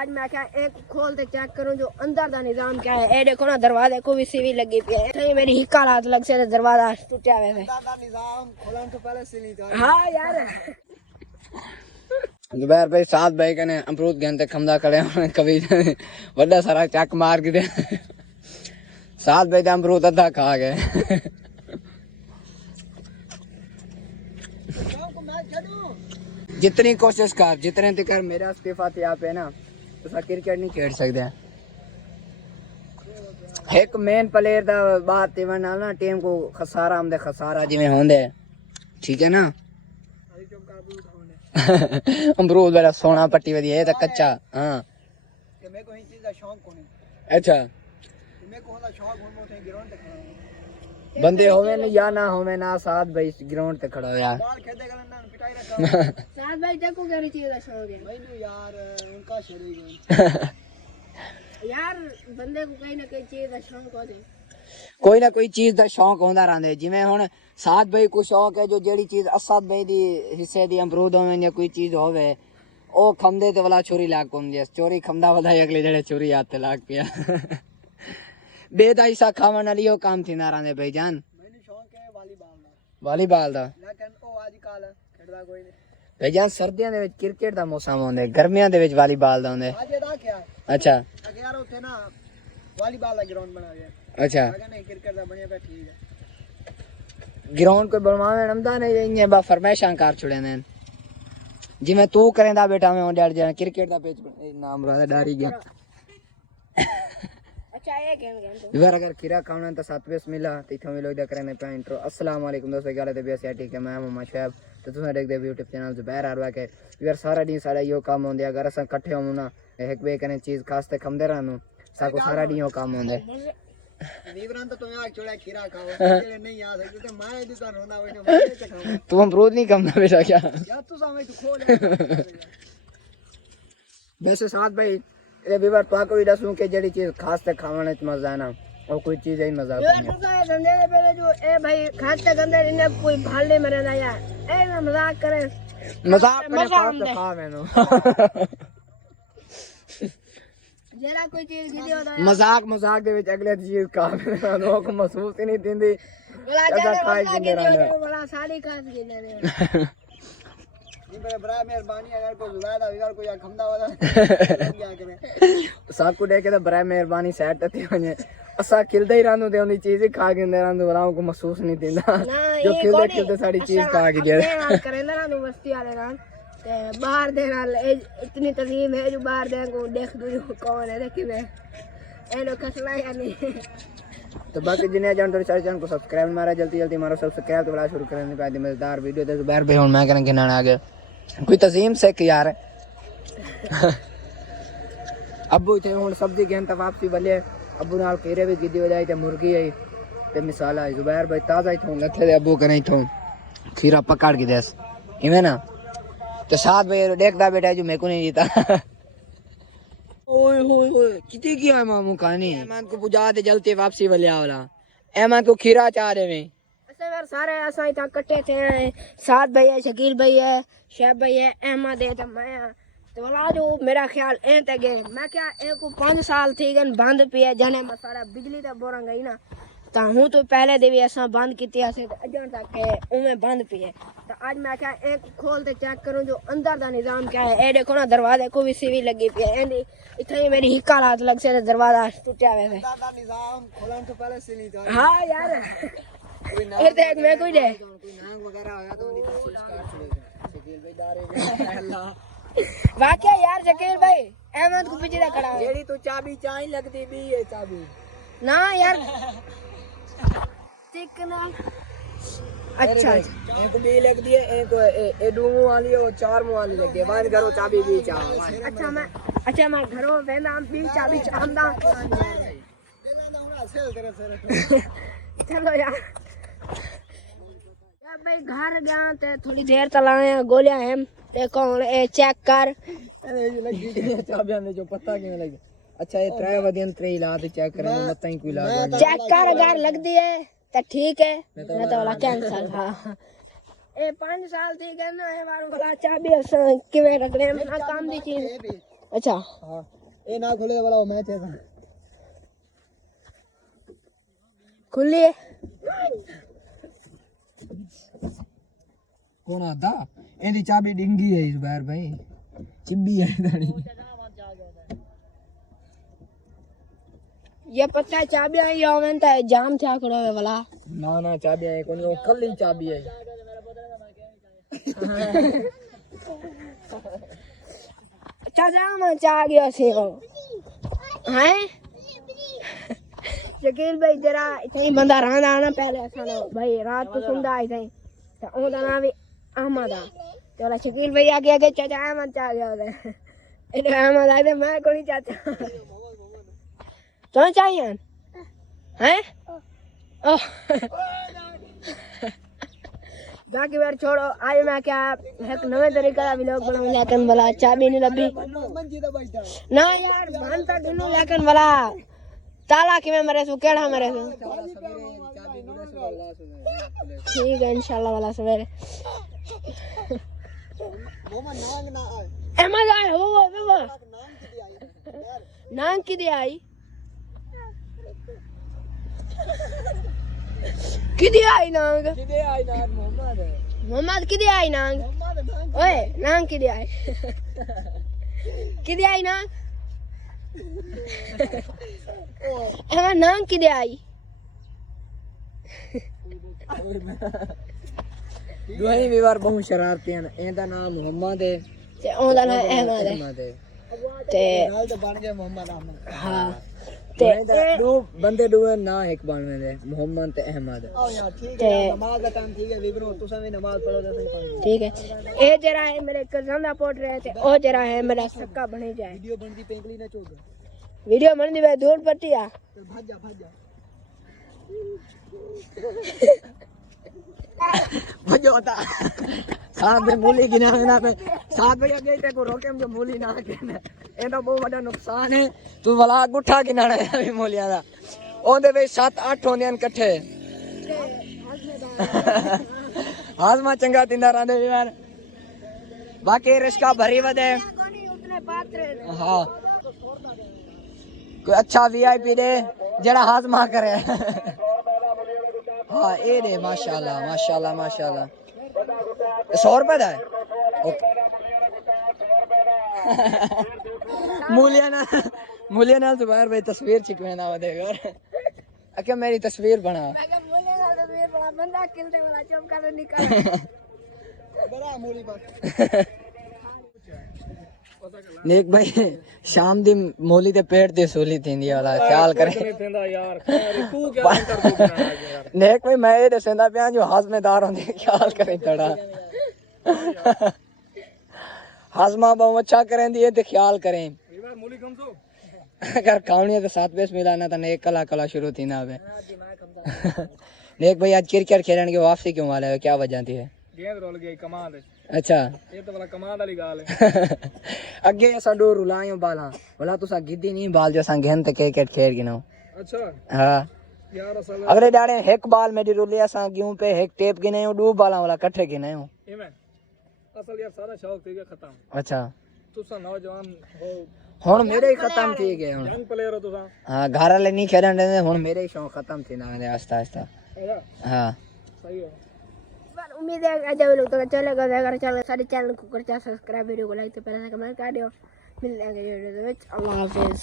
आज मैं क्या एक खोल के चेक करूं जो अंदर का निजाम क्या है। ए देखो ना दरवाजे को भी सीवी लगी पई है। ये मेरी हिक्का हाथ लग से दरवाजा टूटा हुआ है। अंदर का निजाम खोलन तो पहले से नहीं था। हां यार जुबैर भाई साथ भाई कने अमरूद गंते खमदा खड़े कभी बड़ा सारा चक मार के दे साथ भाई अमरूद अद्धा खा गए। जितनी कोशिश कर जितने तक मेरा इस्तीफा यहाँ पे ना तो क्रिकेट नहीं खेल सकते। एक मेन प्लेयर दा बात इवन ना टीम को खसारा आमदे खसारा जिवें होंदे ठीक है ना। अमरूद बड़ा सोना पट्टी वदी है तो कच्चा। हां कि मेरे को ही चीज का शौक कोनी। अच्छा मेरे को होला शौक हुन मोथे ग्राउंड पे खड़ा बंदे होवे न या ना होवे ना साथ भाई ग्राउंड पे खड़ा हो यार बाल खेदे गलन ना पिटाई रखा। साथ भाई देखो क्या चीज का शौक है मैनू यार उनका छड़ी गई यार बंदे को कहीं ना कहीं चीज का शौक होते कोई ना कोई चीज का शौक होंदा रहंदे। जिवें हुन साथ भाई को शौक है जो जेड़ी चीज असद भाई दी हिस्से दी अमरूद होवे या कोई चीज होवे ओ खमदे ते वाला चोरी लाग पउंदी चोरी खमदा वाला अगले जेड़े चोरी हाथ लाग पिया बेदा हिस्सा खावन वाली ओ काम थी ना रहंदे भाईजान। मैनू शौक है वालीबाल दा लेकिन ओ आजकल खेडदा कोई नहीं। भाईजान सर्दियां दे विच क्रिकेट दा मौसम होंदे गर्मियां दे विच वालीबाल दा होंदे। आज दा क्या अच्छा अगे यार उथे ना वालीबाल दा ग्राउंड बना गया। अच्छा अगे नहीं क्रिकेट दा बने पे ठीक है। ग्राउंड कोई बनवावे नमदा नहीं इयां बा फरमाइशां कर छुड़े ने जिवें तू करेंदा बेटा मैं ओडे जा क्रिकेट दा पेच नाम रहा डारी गया। अच्छा ये गेम तो यार अगर खीरा खाना तो 7 पेस मिला तो इथों मिलो इधर करने पे इंट्रो। अस्सलाम वालेकुम दोस्तों क्या हाल है बेस यार ठीक है मैं मोहम्मद शोएब तो तुम देखदे YouTube चैनल जुबैर आरवा के यार सारा दिन सारा यो काम होंदे अगर अस इकट्ठे हों ना एक बे कने चीज खास ते खमदे रहनु साको सारा दिन यो काम होंदे। नीवरन तो तुम्हें आग छोड़ा खीरा खाओ जेड़े नहीं आ सकते ते मैं दुकान रोंदा बैठो मैं के खाऊं। तू अमरूद नहीं खमदा बेटा क्या यार तू सामने तू खोल वैसे साथ भाई ए बीवर तो को भी दसूं के जेडी चीज खास ते खावने च मजा है ना और कोई चीज ही मजा यार नहीं तो ये धंधे के पहले जो ए भाई खाते गंदे इन्हें कोई भाले मरे ना यार ए ना मजाक करे मजाक करे खास ते खा मैनो जरा कोई चीज गिदी होता है मजाक दे विच अगले चीज खा मैनो को महसूस ही नहीं दिंदी बोला जगह जरा खाई बोला जिंदे गिदी रहंदे। होता है बोला साड़ी खास गिदने ने मेरे बड़ा मेहरबानी अगर कोई जुगाड़ अगर कोई खमदा वाला क्या करे सब को देखे तो बड़ा मेहरबानी सेट थी वने असा खिलदे ही रहंदो ते उनी चीज ही खा के अंदर रहंदो वाला को महसूस नहीं दिंदा जो खिलदे सारी चीज खा के जे करे ना नु मस्ती वाले नाल ते बाहर दे नाल इतनी तजीम है जो बाहर दे को देख दो कौन है देखी मैं ए लो कसला या नहीं। तो बाकी जिन्हें जान तो चैनल को सब्सक्राइब मारा जल्दी मारो सब्सक्राइब तो बड़ा शुरू करने पे मजेदार वीडियो ते जुबैर भाई हुन मैं करन के नाना आ गया कोई तजीम से कि यार अब्बू थे हुन सब्जी गेन त वापसी वाले अब्बू नाल केरे भी गिदी हो जाए ते मुर्गी है ते मिसाला है जुबैर भाई ताजा ही थो लथे दे अब्बू कने थो खीरा पकड़ के देस इमे ना तो साथ भाई देखदा बेटा जो मैं को नहीं जीता ओए होए होए कितनी किया मामू कहानी मान को बुझा दे जलते वापसी वाले वाला एमान को खीरा चाह रहे में यार सारे ऐसा ही था इकट्ठे थे साथ भाई है शकील भाई है शेब भाई है अहमद है तो मैं तो वाला जो मेरा ख्याल ए ते गए मैं क्या ए को 5 साल थी गन बंद पिया जाने मसाला बिजली ते बोरा गई ना ता हूं तो पहले दे भी ऐसा बंद किती ऐसे अजन तक है उमे बंद पिए तो आज मैं क्या एक खोल के चेक करूं जो अंदर का निजाम क्या है। ए देखो ना दरवाजे को भी सीवी लगी पई है एंदी इथे मेरी हिक्का हाथ लग से दरवाजा टूटा हुआ है। दादा निजाम खोलन तो पहले से नहीं था। हां यार ये देख मैं कोई दे कोई नांग वगैरह आया तो उन्हीं को चीज काट छोड़ेगा शकील भाई दारे अल्लाह वाकई यार शकील भाई अहमद को पीछे खड़ा है जेड़ी तो चाबी चाही लगती भी है चाबी ना यार चिकना अच्छा एक भी लग दिए एक ए दो मुंह वाली और 4 मुंह वाली लग गई बंद करो चाबी भी चा अच्छा मैं घरों वेंदा भी चाबी चांदा चलो यार भाई घर गया ते थोड़ी देर चलाए गोलियां हम ते कौन ए चेक कर लगी चाबियां ने जो पता क्यों लगी। अच्छा ये 3 वदियन 3 इलाज चेक करें मत ही कोई इलाज चेक कर अगर लगदी है तो ठीक है मैं तो वाला कैंसर हां ए 5 साल थी कहना है वालों वाला चाबी किवे रखने में ना काम दी चीज अच्छा हां ए ना खोले वाला वो मैच है खुली है कौन आता एदी चाबी डिंगी है जुबैर भाई चिब्बी है दानी ये पता है चाबी आई ओवन ता जाम था करो वाला ना ना चाबी है कोनी वो कल ही चाबी है चाचा मैं चा गया से हैं शकील भाई जरा इतनी बंदा रहंदा ना पहले असानो भाई रात को सुनदा आई थई तो ओदा नाम भी अहमद आ तो वाला शकील भाई आगे आगे चाचा अहमद चा गया ओदे इधर अहमद आए थे मैं कोनी चाचा तो चाहिए हैं ओह बाकी बार छोड़ो आज मैं क्या एक नवे तरीके का व्लॉग बनाऊं लेकिन भला चाबी नहीं लभी ना यार मानता दिनू लेकिन भला ताला किवें मरे सु केड़ा मरे सु ठीक है इंशाल्लाह वाला सवेरे एमा जाए हो वो नाम की दे आई किदे आई नांग मोहम्मद किदे आई नांग ओए नांग किदे आई नांग एमा नांग किदे आई दुआई भी बार बहुत शरारती हैं एदा नाम मोहम्मद है ते ओदा नाम अहमद है ते बन गया मोहम्मद अहमद हां ते दो बंदे दो ना एक बार में दे मोहम्मद ते अहमद ओ यार ठीक है नमाज का टाइम ठीक है विब्रो तुसा भी नमाज पढ़ो तो सही ठीक है ए जरा है मेरे कजन दा पोट रहे थे ओ जरा है मेरा सक्का बने जाए वीडियो बनती पेंगली ना चोद वीडियो बन दी दूर पट्टी आ तो भाग जा भजो होता साथ में मूली गिना ना पे साथ में गए ते को रोके मुझे मूली ना के ए तो बहुत बड़ा नुकसान है तू भला गुठा गिनाना है अभी मूलियां दा ओंदे वे 7-8 होंदे इकट्ठे हाजमा चंगा तिंदा रहंदे यार बाकी रिश्का भरी वदे उतने पात्र हां कोई अच्छा वीआईपी दे जेड़ा हाजमा करे हाँ ए दे माशाल्लाह माशाल्लाह माशाल्लाह 100 रुपए दा है मूलिया नाल जुबैर भाई तस्वीर चिकवेना वदेगा अके मेरी तस्वीर बना मैं बोले ना तो मेरे बड़ा बंदा किलते वाला चुप कर निकाल बड़ा मूली बात नेक भाई शाम दी मूली ते पेट ते सूली थींदी वाला ख्याल करे यार तू क्या अंतर को बना यार नेक भाई मैं ये दसेंदा पिया जो हाजमेदार होंदे ख्याल करे तड़ा हाजमा बहुत अच्छा करें दिए ते ख्याल करें यार मूली कम सो अगर खावनी है तो 7 पैसे मिलाना तो नेक कला शुरू थी ना अब नेक भाई आज क्रिकेट खेलने की वापसी क्यों वाले है क्या वजह थी है गेंद रोल गई कमाल है अच्छा ये तो वाला कमाल वाली गाल है अगे असा डो रुलायो बाला बोला तुसा गिद्दी नहीं बाल जो सा गेंद ते क्रिकेट खेल गिनो अच्छा हां यार असल अगले डाड़े एक बाल मेरी रुलिया सा गेहूं पे एक टेप गिने दो बाला वाला इकट्ठे गिने इमे असल यार सारा शौक थी गया खत्म अच्छा तुसा नौजवान हो हुन मेरे ही खत्म थी गए हुन यंग प्लेयर हो तुसा हां घर वाले नहीं खेलन दे हुन मेरे ही शौक खत्म थी ना आस्ता आस्ता हां सही है उम्मीद है अच्छा लोग तो चलेगा अगर चलो सारे चैनल को कर सब्सक्राइब वीडियो को लाइक तो पहले से कमेंट कर दियो मिलते हैं अगले वीडियो में अल्लाह हाफिज।